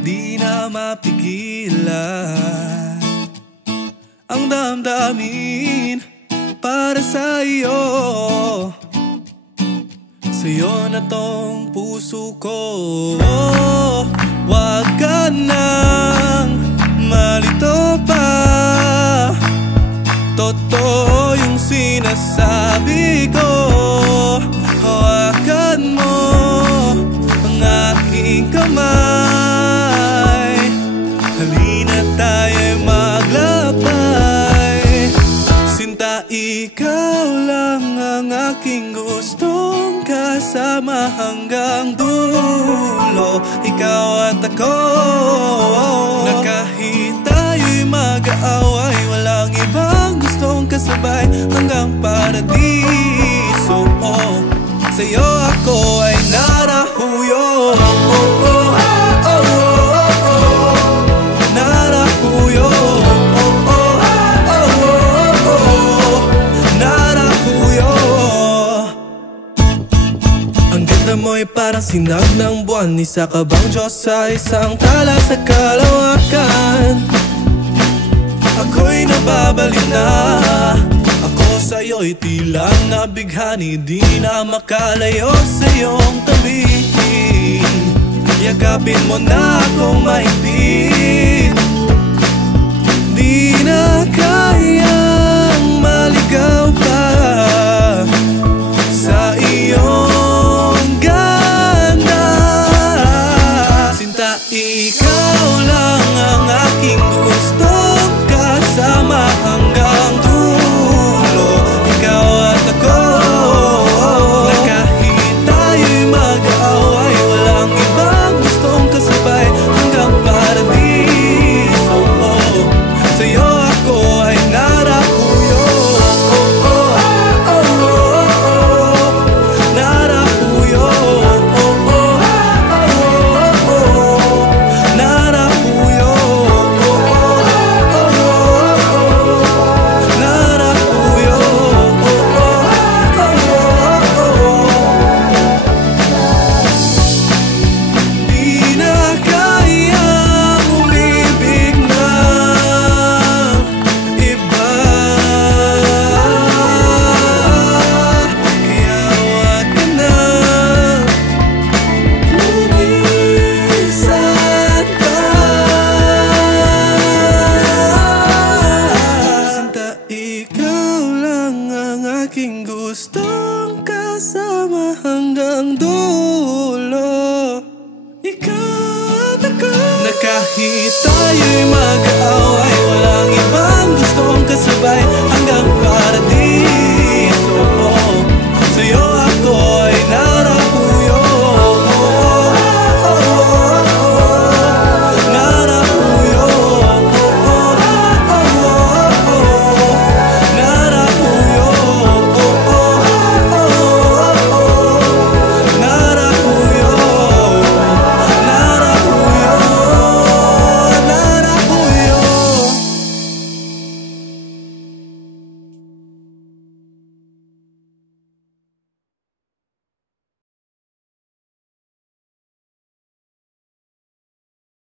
di na mapigilan ang damdamin para sa iyo. Sa'yo na tong puso ko. Wag ka nang malito pa, totoo yung sinasabi ko. Hawakan mo ang aking kamay, halina tayo'y maglakbay. Sinta, ikaw lang ang aking gustong kasama hanggang dulo. Ikaw at ako, na kahit tayo'y mag-aaway, walang ibang gustong kasabay hanggang paradiso. Sa'yo ako ay narahuyo. Narahuyo. Narahuyo. Ang ganda mo'y parang sinag ng buwan, isa ka bang Diyos sa isang tala sa kalawakan. Ako'y nababalik na, ako sa'yo'y tila nabighani, di na makalayo sa iyong tabi. Yakapin mo na akong mahigpit, di na kayang maligaw pa sa iyong ganda. Sinta, ikaw lang ang aking gustong kasama hanggang dulo. Ikaw at ako, na kahit tayo'y mag-aaway, walang ibang gustong kasabay hanggang paradiso. Sa'yo ako ay narahuyo. Narahuyo. Narahuyo. Di na kayang umibig ng iba, kaya wag ka na lumisan pa. Sinta, ikaw lang ang aking gustong kasama hanggang dulo. Ikaw at ako, na kahit tayo'y mag-aaway,